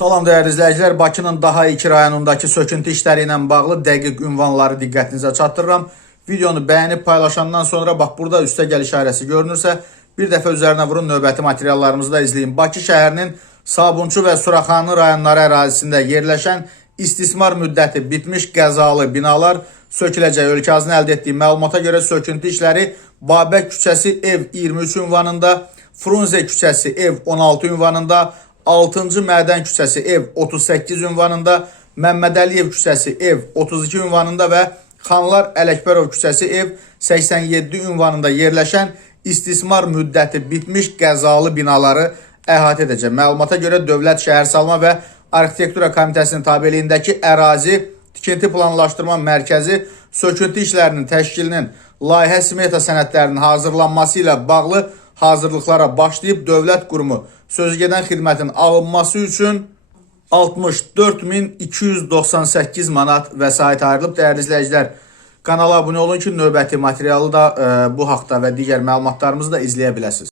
Salam dəyərli izləyicilər, Bakının daha 2 rayonundakı söküntü işləri ilə bağlı dəqiq ünvanları diqqətinizə çatdırıram. Videonu bəyənib paylaşandan sonra bax burada üstə gəl işarəsi görünürsə, bir dəfə üzərinə vurun, növbəti materiallarımızı da izləyin. Bakı şəhərinin Sabunçu və Suraxanı rayonları ərazisində yerləşən istismar müddəti bitmiş qəzalı binalar söküləcək. Ölkə Azının əldə etdiyi məlumata görə söküntü işləri Babək küçəsi ev 23 ünvanında, Frunze küçəsi ev 16 ünvanında, 6-cı Mədən küçəsi ev 38 ünvanında, Məmmədəliyev küçəsi ev 32 ünvanında və Xanlar Ələkbərov küçəsi ev 87 ünvanında yerləşən istismar müddəti bitmiş qəzalı binaları əhatə edəcək. Məlumata görə Dövlət Şəhərsalma və Arxitektura Komitəsinin tabeliyindəki ərazi tikinti planlaşdırma mərkəzi söküntü işlərinin təşkilinin layihə smeta sənədlərinin hazırlanması ilə bağlı hazırlıqlara başlayıb dövlət qurumu sözügedən xidmətin alınması üçün 64.298 manat vəsait ayrılıb. Dəyərli izləyicilər, kanala abunə olun ki, növbəti materialı da bu haqda və digər məlumatlarımızı da izləyə biləsiniz.